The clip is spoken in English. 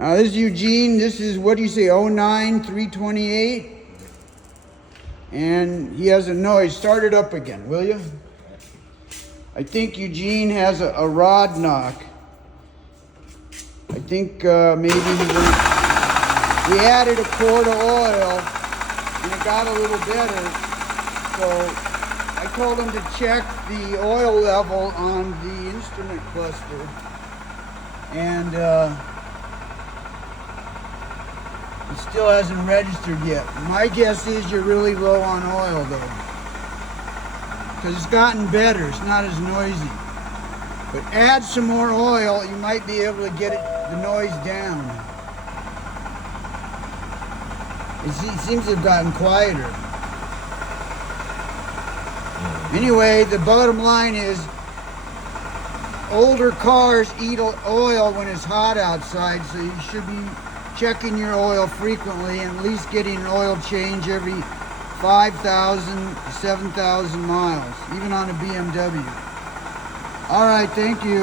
This is Eugene. This is, what do you say, 09 328? And he has a noise. Start it up again, will you? I think Eugene has a rod knock. I think maybe we added a quart of oil and it got a little better. So I told him to check the oil level on the instrument cluster. And it still hasn't registered yet. My guess is you're really low on oil though, because it's gotten better. It's not as noisy. But add some more oil, you might be able to get the noise down. It seems to have gotten quieter. Anyway, the bottom line is older cars eat oil when it's hot outside, so you should be checking your oil frequently and at least getting an oil change every 5,000 to 7,000 miles, even on a BMW. All right, thank you.